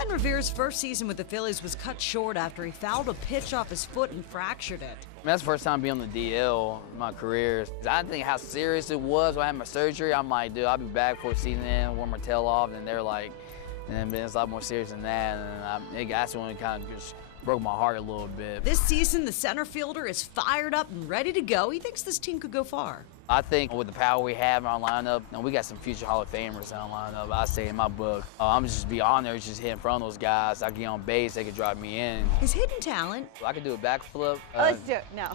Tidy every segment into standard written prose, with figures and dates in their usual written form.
Ben Revere's first season with the Phillies was cut short after he fouled a pitch off his foot and fractured it. That's the first time being on the DL in my career. I didn't think how serious it was when I had my surgery. I'm like, dude, I'll be back before season end, wore my tail off, and they're like, and then it's a lot more serious than that. And that's when it kind of just broke my heart a little bit. This season, the center fielder is fired up and ready to go. He thinks this team could go far. I think with the power we have in our lineup, we got some future Hall of Famers in our lineup. I say in my book, I'm just be on there, just hit in front of those guys. I get on base, they could drop me in. His hidden talent. I could do a backflip. Let's do it. No.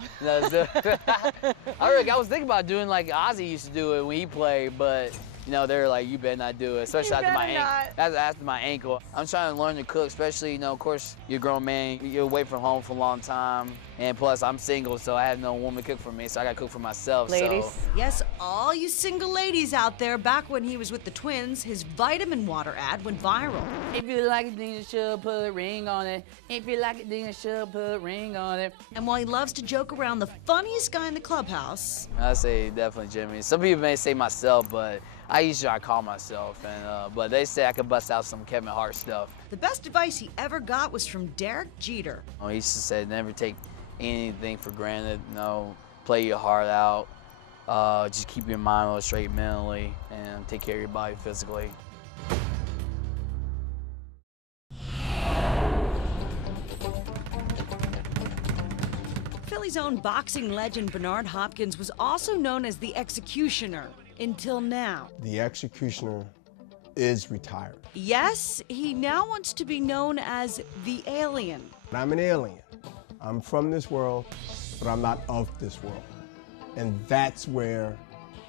I was thinking about doing like Ozzy used to do it when he played, but they're like, you better not do it, especially after my ankle. After my ankle. I'm trying to learn to cook, especially, of course, you're a grown man, you're away from home for a long time, and plus I'm single, so I have no woman to cook for me, so I gotta cook for myself. Ladies. So. Yes, all you single ladies out there, back when he was with the Twins, his vitamin water ad went viral. If you like it, then you should put a ring on it. If you like it, then you should put a ring on it. And while he loves to joke around the funniest guy in the clubhouse. I say definitely Jimmy. Some people may say myself, but I usually try to call myself, but they say I could bust out some Kevin Hart stuff. The best advice he ever got was from Derek Jeter. He used to say, never take anything for granted. Play your heart out. Just keep your mind on straight mentally and take care of your body physically. Philly's own boxing legend Bernard Hopkins was also known as the Executioner. Until now. The Executioner is retired. Yes, he now wants to be known as the Alien. I'm an alien. I'm from this world, but I'm not of this world. And that's where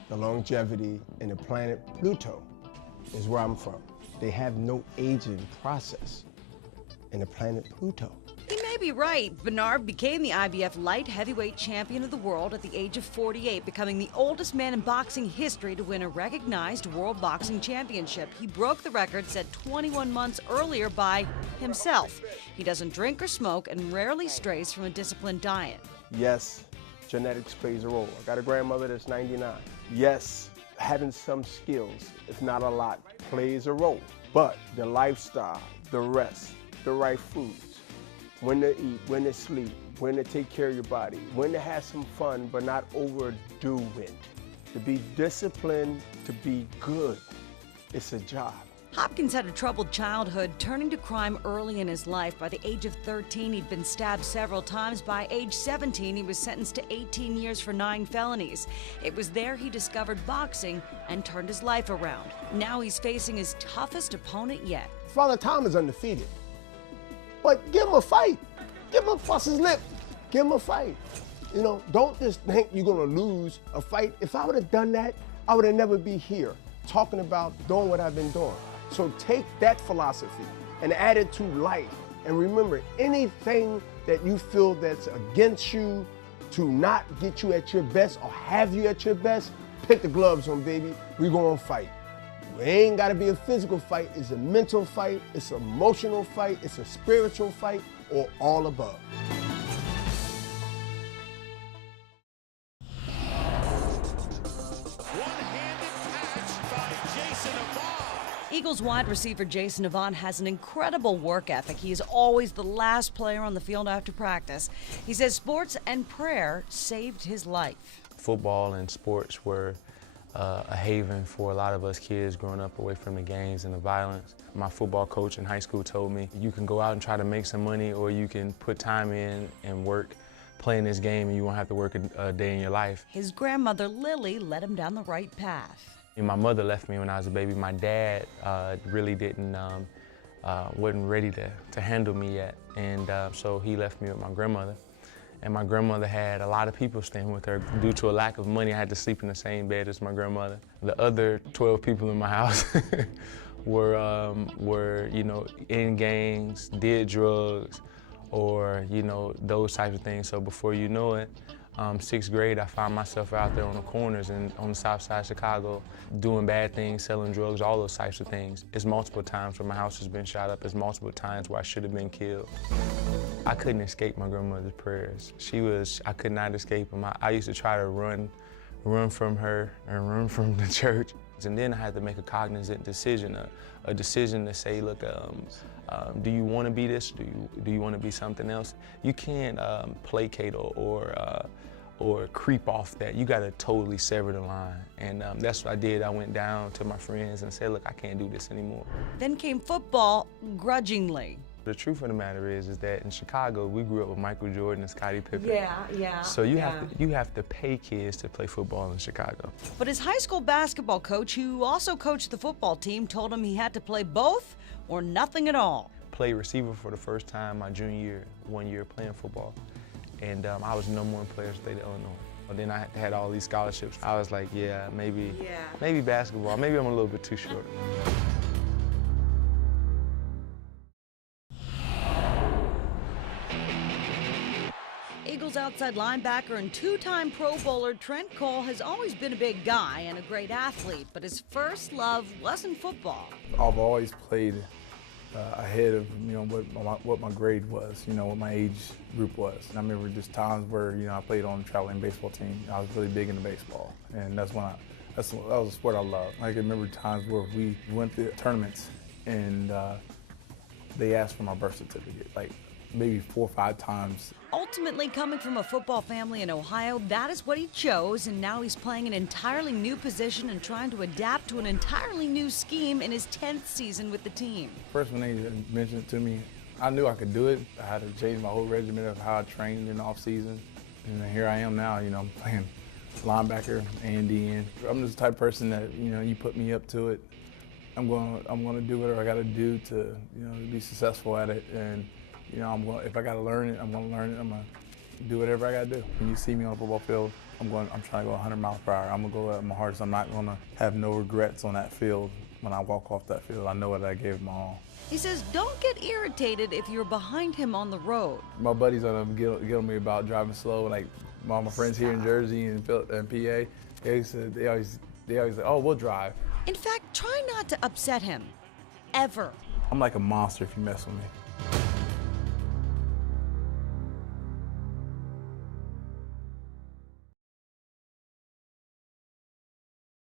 the longevity in the planet Pluto is where I'm from. They have no aging process in the planet Pluto. He may be right. Bernard became the IBF light heavyweight champion of the world at the age of 48, becoming the oldest man in boxing history to win a recognized world boxing championship. He broke the record set 21 months earlier by himself. He doesn't drink or smoke and rarely strays from a disciplined diet. Yes, genetics plays a role. I got a grandmother that's 99. Yes, having some skills, if not a lot, plays a role. But the lifestyle, the rest, the right foods, when to eat, when to sleep, when to take care of your body, when to have some fun but not overdo it. To be disciplined, to be good, it's a job. Hopkins had a troubled childhood, turning to crime early in his life. By the age of 13, he'd been stabbed several times. By age 17, he was sentenced to 18 years for 9 felonies. It was there he discovered boxing and turned his life around. Now he's facing his toughest opponent yet. Father Tom is undefeated. But give him a fight. Give him a bust his lip. Give him a fight. Don't just think you're gonna lose a fight. If I would have done that, I would have never be here talking about doing what I've been doing. So take that philosophy and add it to life. And remember, anything that you feel that's against you to not get you at your best or have you at your best, put the gloves on, baby. We're gonna fight. It ain't gotta be a physical fight, it's a mental fight, it's an emotional fight, it's a spiritual fight, or all above. Eagles wide receiver Jason Avant has an incredible work ethic. He is always the last player on the field after practice. He says sports and prayer saved his life. Football and sports were a haven for a lot of us kids growing up away from the gangs and the violence. My football coach in high school told me, you can go out and try to make some money, or you can put time in and work playing this game and you won't have to work a day in your life. His grandmother Lily led him down the right path. And my mother left me when I was a baby. My dad really wasn't ready to handle me yet. And so he left me with my grandmother. And my grandmother had a lot of people staying with her. Due to a lack of money, I had to sleep in the same bed as my grandmother. The other 12 people in my house were in gangs, did drugs, or, those types of things. So before you know it, 6th grade, I found myself out there on the corners and on the south side of Chicago, doing bad things, selling drugs, all those types of things. It's multiple times where my house has been shot up. It's multiple times where I should have been killed. I couldn't escape my grandmother's prayers. I could not escape them. I used to try to run run from her and run from the church. And then I had to make a cognizant decision, a decision to say, look, do you want to be this? Do you want to be something else? You can't placate or creep off that. You got to totally sever the line. And that's what I did. I went down to my friends and said, look, I can't do this anymore. Then came football, grudgingly. The truth of the matter is that in Chicago, we grew up with Michael Jordan and Scottie Pippen. Yeah. So you have to pay kids to play football in Chicago. But his high school basketball coach, who also coached the football team, told him he had to play both or nothing at all. Played receiver for the first time my junior year, 1 year playing football. And I was the #1 player in the state of Illinois. But then I had all these scholarships. I was like, maybe basketball. Maybe I'm a little bit too short. Eagles outside linebacker and two-time Pro Bowler Trent Cole has always been a big guy and a great athlete, but his first love wasn't football. I've always played ahead of what my grade was, what my age group was. And I remember just times where I played on the traveling baseball team. I was really big into baseball, and that was a sport I loved. I can remember times where we went to tournaments and they asked for my birth certificate, like maybe 4 or 5 times. Ultimately, coming from a football family in Ohio, that is what he chose, and now he's playing an entirely new position and trying to adapt to an entirely new scheme in his 10th season with the team. First, when they mentioned it to me, I knew I could do it. I had to change my whole regimen of how I trained in the off season, and here I am now. I'm playing linebacker and DN. I'm just the type of person that you put me up to it, I'm gonna do whatever I got to do to be successful at it. And if I got to learn it, I'm going to learn it. I'm going to do whatever I got to do. When you see me on a football field, I'm trying to go 100 miles per hour. I'm going to go at my hardest. I'm not going to have no regrets on that field when I walk off that field. I know what I gave my all. He says don't get irritated if you're behind him on the road. My buddies are get on me about driving slow. Like all my friends here in Jersey and PA, they always say, oh, we'll drive. In fact, try not to upset him, ever. I'm like a monster if you mess with me.